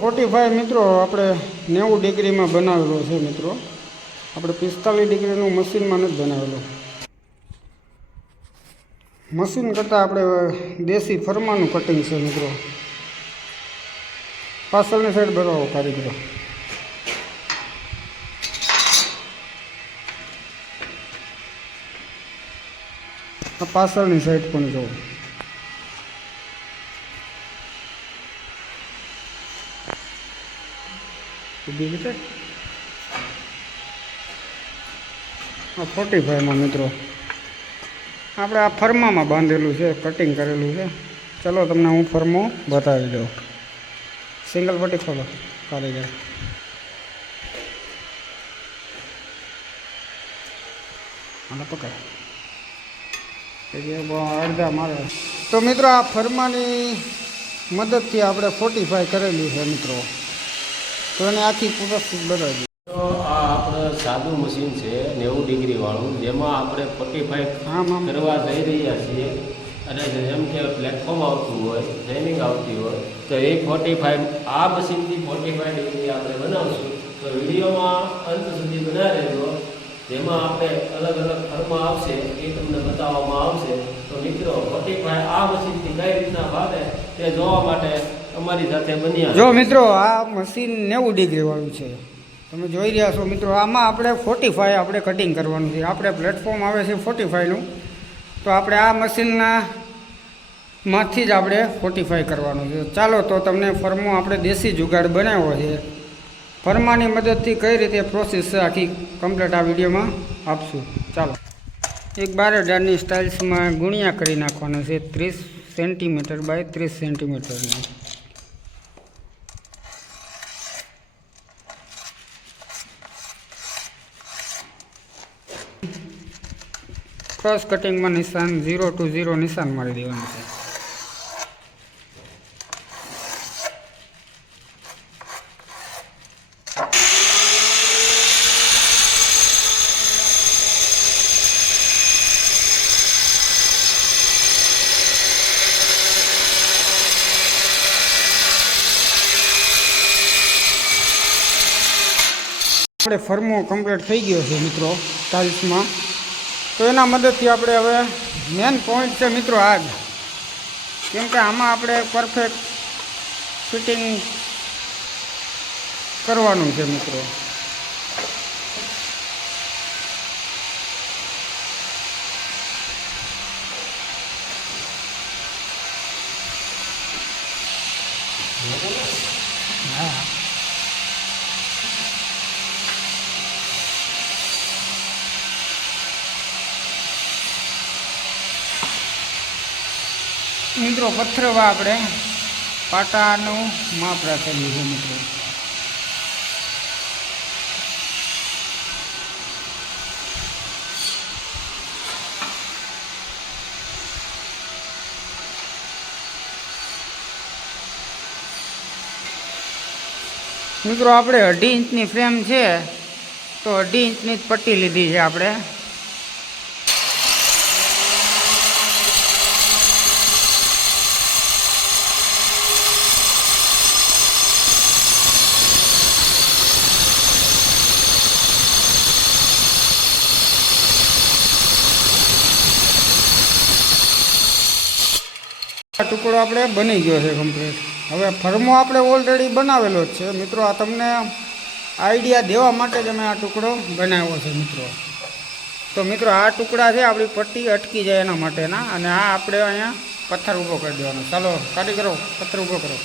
45 મિત્રો આપણે 90 ડિગ્રીમાં બનાવેલો છે મિત્રો. આપણે 45 ડિગ્રીનું મશીનમાં નથી બનાવેલો. મશીન કરતાં આપણે દેશી ફરમાનું કટિંગ છે મિત્રો. પાછળની સાઈડ બનાવો કારીગરો. આ પાછળની સાઈડ પણ જુઓ. ઊભી રીતે 45માં મિત્રો આપણે આ ફરમામાં બાંધેલું છે, કટિંગ કરેલું છે. ચલો તમને હું ફરમો બતાવી દઉં. સિંગલ પટ્ટી ખોલો કારીગર. અને પકડ અડધા મારે. તો મિત્રો આ ફરમાની મદદથી આપણે 45 કરેલું છે મિત્રો. તો એને આખી પ્રોસેસ બતાવી. તો આ આપણે સાદું મશીન છે 90 ડિગ્રી વાળું, જેમાં આપણે 45 કરવા જઈ રહ્યા છીએ. અને જેમ કે પ્લેટફોર્મ આવતું હોય, ટ્રેનિંગ આવતી હોય, તો એ 45 આ મશીનથી 45 ડિગ્રી આપણે બનાવશું. તો વિડીયોમાં અંત સુધી બનાવી રહેજો. જેમાં આપણે અલગ અલગ ફર્મા આવશે એ તમને બતાવવામાં આવશે. તો મિત્રો 45 આ મશીનથી કઈ રીતના ભાગે તે જોવા માટે અમારી સાથે બન્યા. જો મિત્રો આ મશીન 90 ડિગ્રી વાળું છે, તમે જોઈ રહ્યા છો મિત્રો. આમાં આપણે 45 આપણે કટિંગ કરવાનું છે. આપણે પ્લેટફોર્મ આવે છે 45નું, તો આપણે આ મશીનના માંથી જ આપણે 45 કરવાનું છે. ચાલો તો તમને ફર્મો આપણે દેશી જુગાડ બનાવ્યો છે. ફરમાની મદદથી કઈ રીતે પ્રોસેસ છે આખી કમ્પ્લીટ આ વિડીયોમાં આપશું. ચાલો. એક 12 ડાળની સ્ટાઇલ્સમાં ગુણ્યા કરી નાખવાનો છે 30 સેન્ટીમીટર બાય 30 સેન્ટીમીટરનો. ક્રોસ કટિંગમાં નિશાન 0 to 0 નિશાન મારી દેવાનું છે. આપણે ફર્મો કમ્પ્લીટ થઈ ગયો છે મિત્રો ટાઇલ્સમાં. તો એના મદદથી આપણે હવે મેન પોઈન્ટ છે મિત્રો આ જ, કેમ કે આમાં આપણે પરફેક્ટ ફિટિંગ કરવાનું છે મિત્રો. હા મિત્રો, પથ્થરવા આપણે પાટાનું માપ રાખેલું છે મિત્રો. મિત્રો આપણે 2.5 ઇંચની ફ્રેમ છે, તો 2.5 ઇંચની જ પટ્ટી લીધી છે આપણે. આ ટુકડો આપણે બની ગયો છે કમ્પ્લીટ. હવે ફર્મો આપણે ઓલરેડી બનાવેલો જ છે મિત્રો. આ તમને આઈડિયા દેવા માટે જ અમે આ ટુકડો બનાવ્યો છે મિત્રો. તો મિત્રો આ ટુકડા છે આપણી પટ્ટી અટકી જાય એના માટેના, અને આ આપણે અહીંયા પથ્થર ઊભો કરી દેવાનો. ચાલો કારીગરો પથ્થર ઊભો કરો.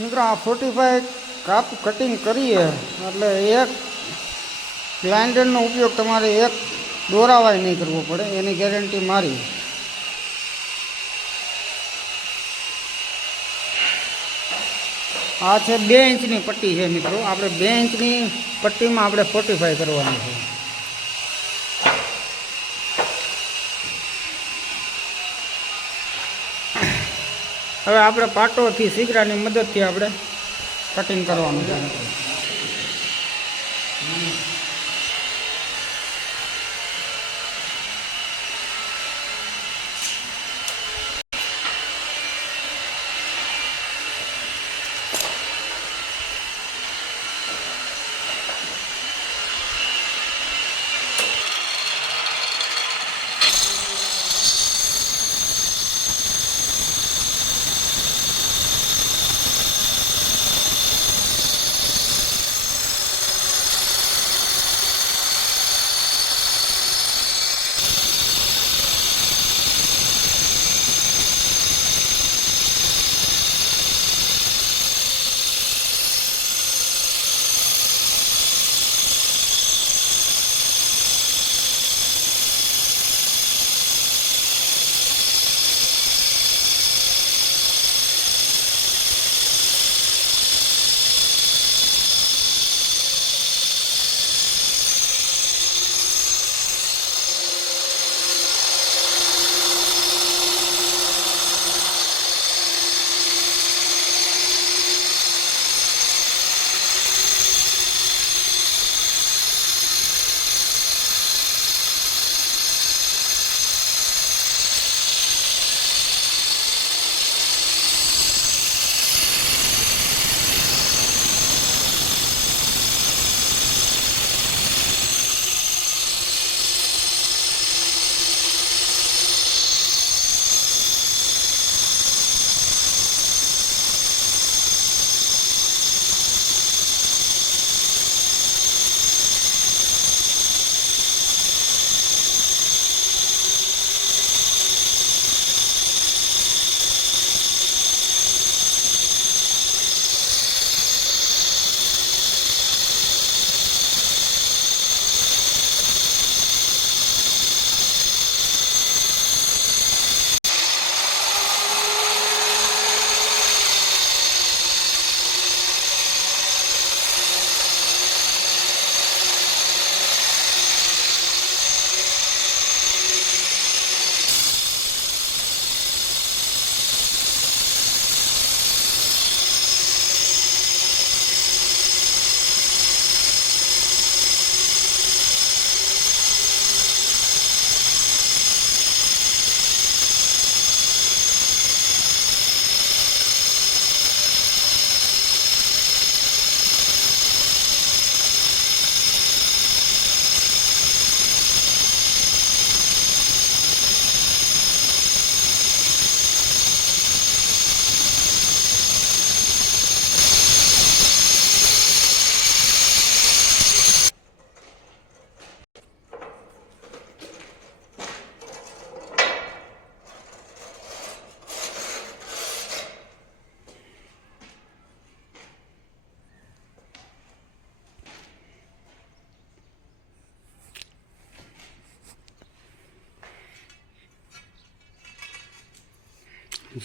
મિત્રો આ 45 કાપ કટિંગ કરીએ એટલે એક ગ્રાઇન્ડરનો ઉપયોગ તમારે એક દોરાવાય નહીં કરવો પડે, એની ગેરંટી મારી. આ છે 2 ઇંચની પટ્ટી છે મિત્રો. આપણે 2 ઇંચની પટ્ટીમાં આપણે 45 કરવાનું છે. હવે આપણે પાટોથી સીગરાની મદદથી આપણે કટિંગ કરવાનું છે.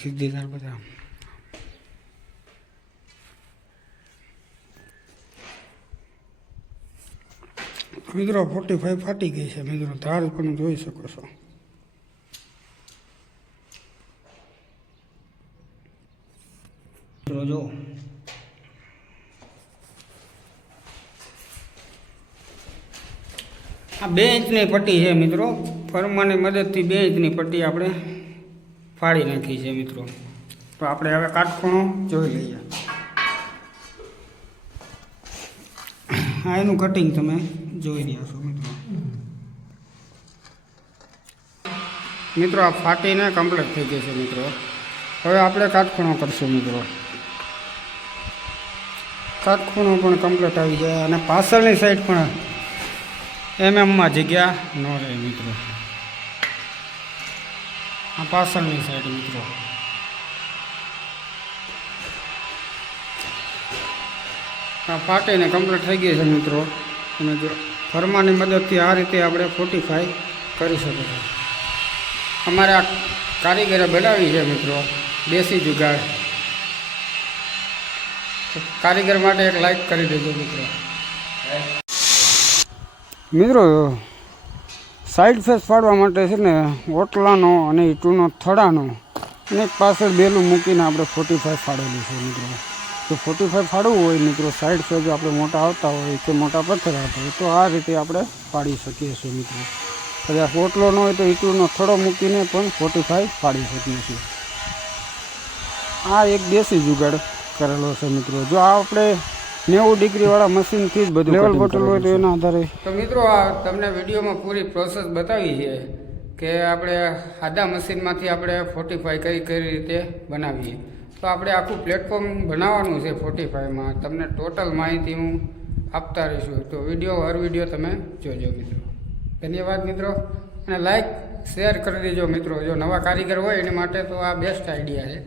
સીધી ધાર બધા મિત્રો 45 ફાટી ગઈ છે મિત્રો, ધાર પણ જોઈ શકો છો. મિત્રો જો આ 2 ઇંચની પટ્ટી છે મિત્રો, ફરમાની મદદથી 2 ઇંચની પટ્ટી આપણે ફાડી નાખી છે મિત્રો. તો આપણે હવે કાટખૂણો જોઈ લઈએ. આ એનું કટિંગ તમે જોઈ રહ્યા છો મિત્રો. મિત્રો આ ફાટીને કમ્પ્લીટ થઈ ગઈ છે મિત્રો. હવે આપણે કાટખૂણો કરશું મિત્રો. કાટખૂણો પણ કમ્પ્લીટ આવી જાય અને પાછળની સાઈડ પણ એમએમમાં જગ્યા ન રહે મિત્રો. આ પાછળની સાઈડ મિત્રો. આ ફાટીને કમ્પ્લીટ થઈ ગઈ છે મિત્રો. અને જો ફરમાની મદદથી આ રીતે આપણે 45 કરી શકો છો. અમારે આ કારીગરે બનાવી છે મિત્રો, દેશી જુગાડ. કારીગર માટે એક લાઈક કરી દેજો મિત્રો. મિત્રો સાઈડ ફેસ પાડવા માટે છે ને ઓટલાનો અને ઈંટુનો થડાનો અને પાછળ બેલું મૂકીને આપણે 45 ફાડેલું છે મિત્રો. જો 45 ફાડવું હોય મિત્રો, સાઈડ ફેસ આપણે મોટા આવતા હોય કે મોટા પથ્થર આવતા હોય તો આ રીતે આપણે પાડી શકીએ છીએ મિત્રો. કદાચ ઓટલો ન હોય તો ઈંટુનો થડો મૂકીને પણ 45 ફાડી શકીએ છીએ. આ એક દેશી જુગાડ કરેલો છે મિત્રો. જો આ આપણે 90 ડિગ્રીવાળા મશીનથી જ બધું લેવલ બોટલ હોય તો એના આધારે. તો મિત્રો આ તમને વિડીયોમાં પૂરી પ્રોસેસ બતાવી છે કે આપણે સાદા મશીનમાંથી આપણે 45 કઈ રીતે બનાવીએ. તો આપણે આખું પ્લેટફોર્મ બનાવવાનું છે 45માં. તમને ટોટલ માહિતી હું આપતા રહીશું. તો હર વિડીયો તમે જોજો મિત્રો. ધન્યવાદ મિત્રો. અને લાઈક શેર કરી દેજો મિત્રો. જો નવા કારીગર હોય એની માટે તો આ બેસ્ટ આઈડિયા છે.